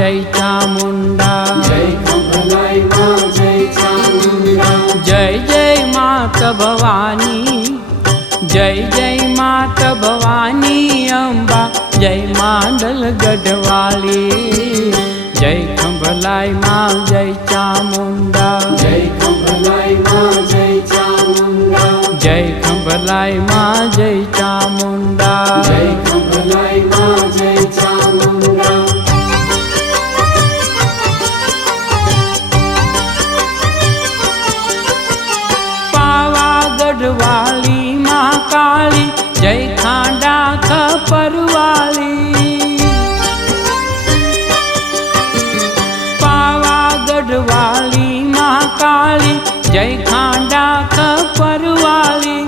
जय चामुंडा। जय खंभलाई माँ जय चामुंडा। जय जय माता भवानी, जय जय माता भवानी अम्बा, जय मांडल गढ़वाली। जय खंभलाई माँ जय चामुंडा। जय खंभलाई माँ जय चामुंडा। जय खंभलाई माँ जय चामुंडा। जय खंभलाई माँ जय चामुंडा। पावागढ़ वाली माँ काली, जय खांडा खपर वाली। पावागढ़ वाली माँ काली, जय खांडा खपर वाली।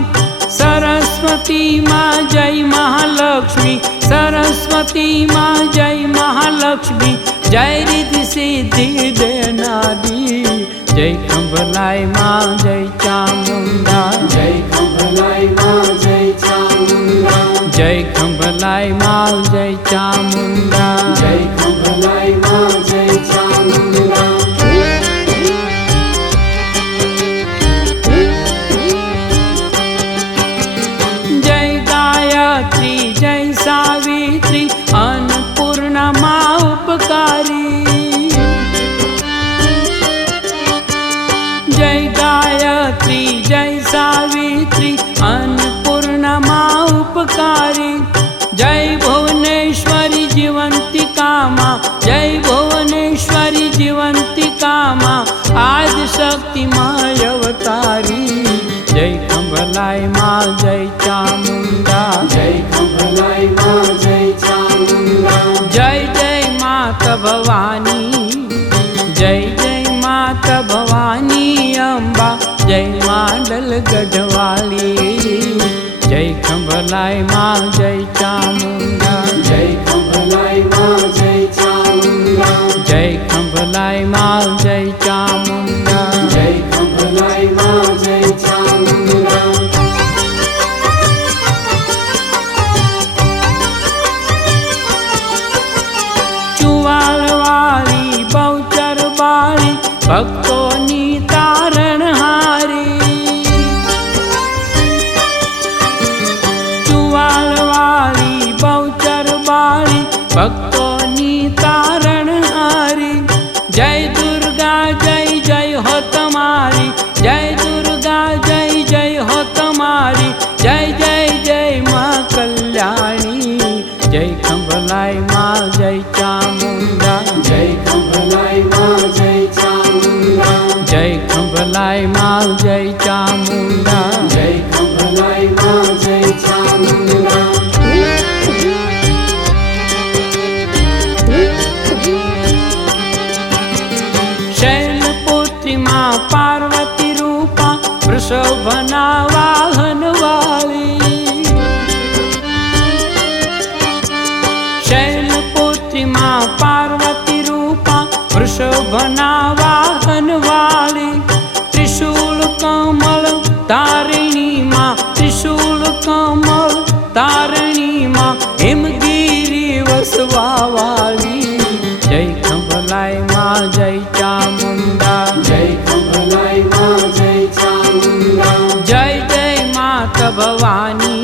सरस्वती माँ जय महालक्ष्मी, सरस्वती माँ जय महालक्ष्मी, जय रिद्धि सिद्धि देनारी। जय खंभलाई माँ जय चामुंडा। जय खंभलाई माँ जय चामुंडा। जय खंभलाई माँ जय चामुंडा। जय खंभलाई माँ जय चामुंडा। जय गायत्री जय सावित्री, अन्नपूर्णा माँ उपकारी। जय गायत्री जय सावित्री, अन्नपूर्णा माँ उपकारी। जय भुवनेश्वरी जीवंतिका माँ, जय भुवनेश्वरी जीवंतिका माँ, आदिशक्ति माँ अवतारी। जय खंभलाई माँ जय चामुंडा। जय खंभलाई माँ जय चामुंडा। जय जय माता भवानी, जय जय माता भवानी अम्बा, जय मांडल गढ़वाली। जय खंभलाई माँ जय चामुंडा। जय खंभलाई माँ जय चामुंडा। जय खंभलाई माँ जय चामुंडा। जय खंभलाई माँ जय चामुंडा। चुवाल वाली बहुचर वाली, भक्तों नी तारण हारी। चुवाल वाली बहुचर वाली, भक्तों नी तारण हारी। जय दुर्गा जय जय हो तुम्हारी, जय दुर्गा जय जय हो तुम्हारी। जय जय जय माँ कल्याणी। जय खंभलाई माँ जय चामुंडा। जय खंभलाई माँ जय चामुंडा। जय खंभलाई माँ जय चामुंडा। जय खंभलाई माँ जय चामुंडा। शैलपुत्री माँ पार्वती रूपा, वृषभना वाहन वाली। शैलपुत्री माँ पार्वती रूपा, वृषभना वाहन वाली। त्रिशूल कमल तारिणी माँ, त्रिशूल कमल तारिणी माँ, हिमगिरी वसवा वाली। जय खंभलाई माँ जय चामुंडा। जय खंभलाई माँ जय चामुंडा। जय जय माता भवानी,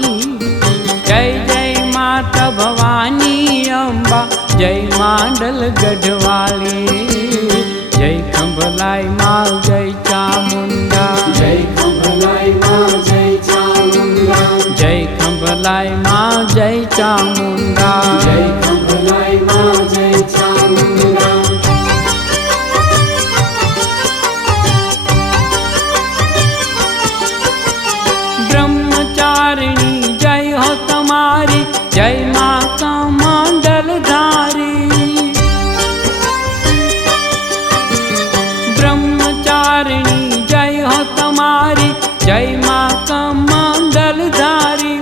जय जय माता भवानी अम्बा, जय मांडल गढ़वाली। जय खंभलाई माँ जय चामुंडा। जय खंभलाई माँ जय चामुंडा। जय खंभलाई माँ जय चामुंडा। जय खंभलाई माँ जय चामुंडा। ब्रह्मचारिणी जय हो तुम्हारी, जय माँ कमंडल धारी। ब्रह्मचारिणी जय हो तुम्हारी, जय माँ कमंडल धारी।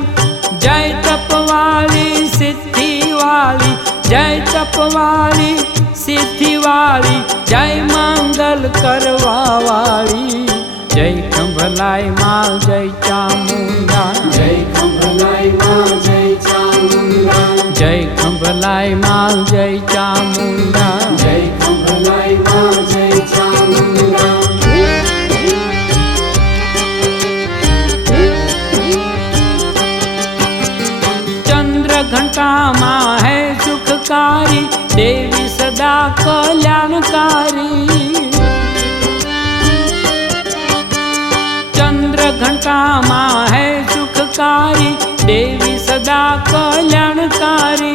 जय तपवाली सिद्धि वाली, जय तपवाली सिद्धि वाली, जय मंगल करवा वाली। जय खंभलाई माँ जय चामुंडा। जय खंभलाई माँ जय चामुंडा। जय खंभलाई माँ जय चामुंडा। कल्याणकारी। चंद्र घंटा माँ है सुखकारी, देवी सदा कल्याणकारी।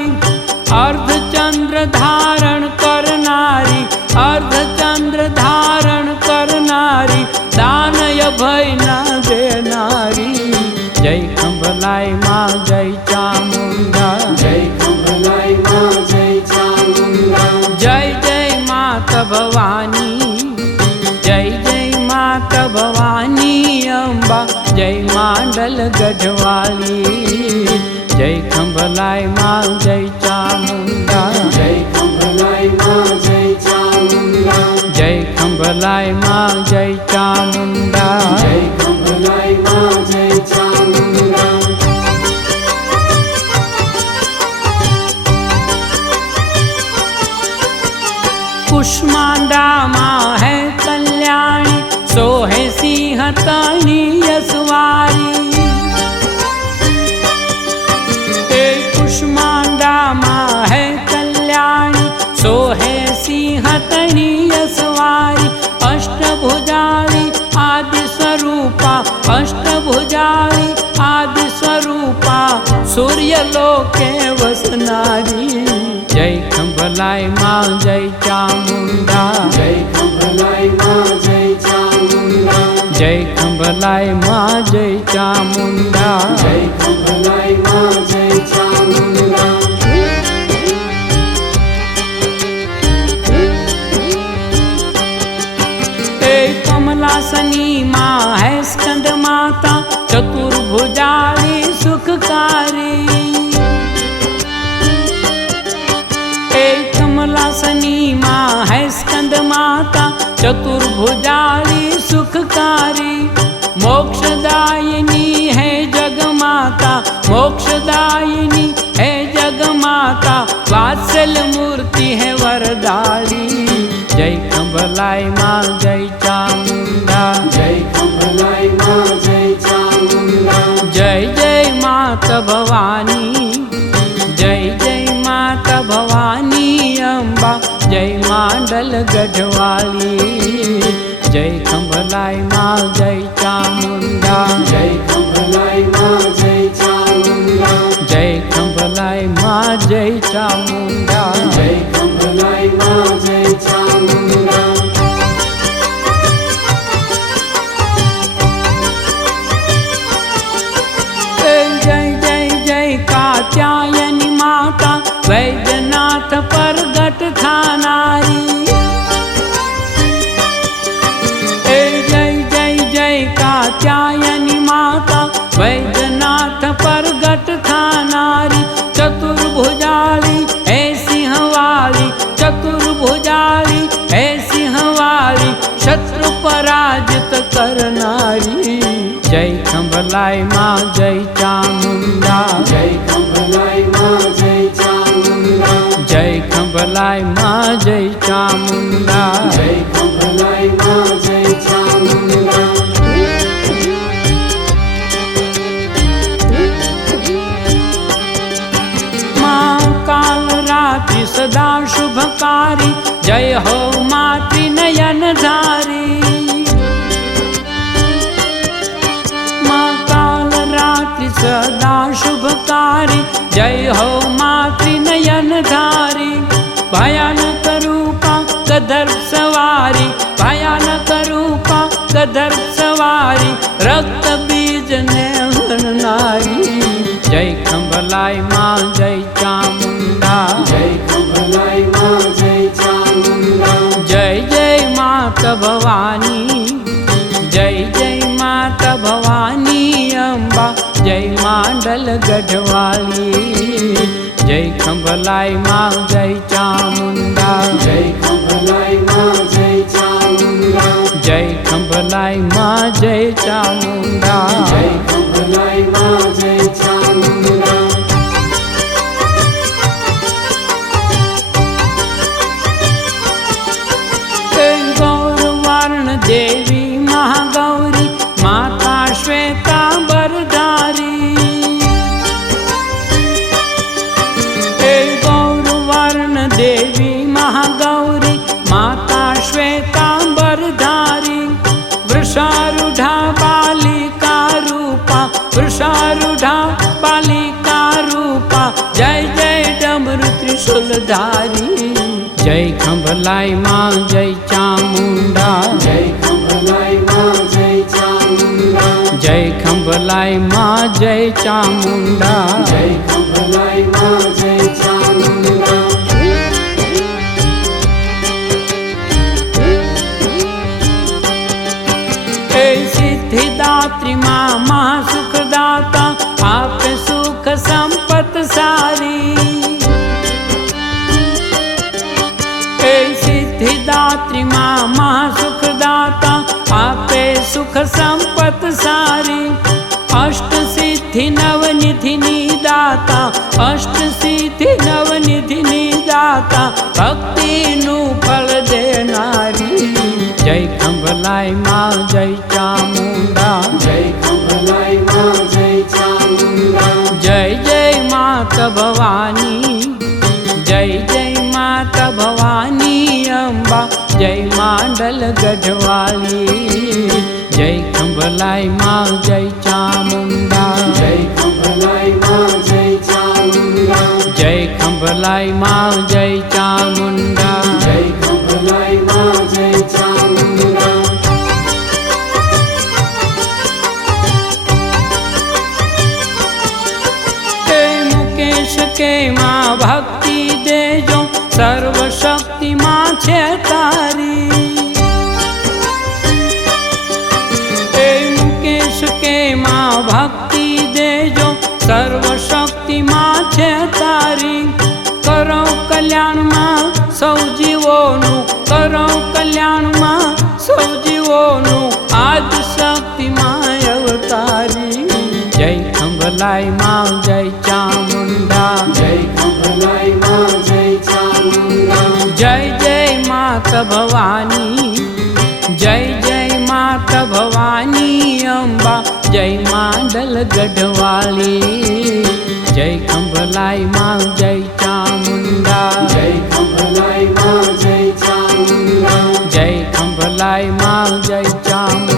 अर्धचंद्र धारण करनारी, अर्धचंद्र धारण करनारी, दानय भय न देनारी। जय खंभलाई माँ जय चामुंडा, जय खंभलाई माँ जय चामुंडा। जय जय माता भवानी, जय जय माता भवानी अम्बा, जय मांडल गढ़वाली। जय खंभलाई माँ जय चामुंडा, जय खंभलाई माँ जय चामुंडा। जय खंभलाई माँ जय चामुंडा। जय खंभलाई माँ जय चामुंडा। कुष्मांडा माँ है कल्याणी, सोहे सिंह तनी यशवारी। कुष्मांडा माँ है कल्याणी, सोहे सिंह तनी यशवारी। अष्टभुजारी आदि स्वरूपा, अष्टभुजारी आदि स्वरूपा, सूर्य लोके वसनारी। जय खंभलाई माँ जय चामुंडा, जय खंभलाई माँ जय चामुंडा। जय खंभलाई माँ जय चामुंडा। जय खंभलाई माँ जय चामुंडा। कमलासनी माँ है स्कंद माता, चतुर्भुजारी सुखकारी। कमलासनी माँ है स्कंद माता, चतुर्भुजारी सुखकारी। मोक्षदायिनी है जगमाता, मोक्षदायिनी है जगमाता, वात्सल मूर्ति है वरदारी। जय खंभलाई माँ जय चामुंडा, जय खंभलाई माँ जय चामुंडा। जय जय माता भवानी, जय जय माता भवानी अम्बा, जय मांडल गढ़वाली। जय खंभलाई माँ जय चामुंडा, जय खंभलाई माँ जय चामुंडा। जय खंभलाई माँ जय चामुंडा। जय खंभलाई माँ जय चामुंडा। जय जय जय कात्यायनी माता, वैद्यनाथ प्रगट थानारी। जय जय जय कात्यायनी माता, वैद्यनाथ प्रगट थानारी। चतुर्भुजाली है सिंहवाली, चतुर्भुजाली है सिंहवाली, शत्रु पराजित करनारी। जय खंभलाई माँ जय चामुंडा, जय खंभलाई माँ जय चामुंडा। जय खंभलाई माँ जय चामुंडा। जय खंभलाई माँ जय चामुंडा। माँ काल रात्रि सदा शुभकारी, जय हो मातृ नयन धारी। माँ काल रात्रि सदा शुभकारी, जय हो मातृ नयन धारी। भयानक रूपा गदर्भ सवारी, भयानक रूपा गदर्भ सवारी, रक्त बीज ने नारी। जय खंभलाई माँ जय चामुंडा, जय खंभलाई माँ जय चामुंडा। जय जय माता भवानी, जय जय माता भवानी अम्बा, जय मांडल गढ़वाली। जय खंभलाई माँ जय चामुंडा, जय खंभलाई माँ जय चामुंडा। जय खंभलाई माँ जय चामुंडा। जय खंभलाई माँ जय चामुंडा। गौरवर्ण देवी महागौरी, माता श्वेता बरधारी। गौरवर्ण देवी महागौरी, फलधारी। जय खंभलाई माँ जय चामुंडा। जय खंभलाई माँ जय चामुंडा। जय खंभलाई माँ जय चामुंडा। जय खंभलाई माँ जय चामुंडा। सिद्धिदात्री माँ महा सुखदाता, आप सुख संपत सारी। सिद्धिदात्री माँ महा सुखदाता, आप सुख संपत सारी। अष्ट सिद्धि नवनिधि निदाता, अष्ट सिद्धि नवनिधि निदाता, भक्ति नु फल देनारी। जय खंभलाई माँ जय चामुंडा। जय खंभलाई माँ जय चामुंडा। जय जय माता भवानी। जय जय माता भवानी अम्बा। जय मांडल गढ़वाली। जय खंभलाई माँ जय चामुंडा। जय खंभलाई माँ जय चामुंडा। जय खंभलाई माँ जय चामुंडा। जय खंभलाई माँ जय चामुंडा। मुकेश के माँ भक्ति दे जो, सर्वशक्ति माँ छे तारी। मुकेश के माँ भक्ति दे जो, सर्वशक्ति माँ छे तारी। करो कल्याण माँ सौ जीवोनु, करो कल्याण माँ सौ जीवोनु, आद शक्ति माँ अवतारी। जय खंभलाई माँ जय चामुंडा। जय खंभलाई माँ जय चामुंडा। जय जय माता भवानी। जय जय माता भवानी अम्बा। जय मांडल गढ़वाली। जय खंभलाई माँ जय चामुंडा। जय खंभलाई माँ जय चामुंडा। जय खंभलाई माँ जय चामुंडा।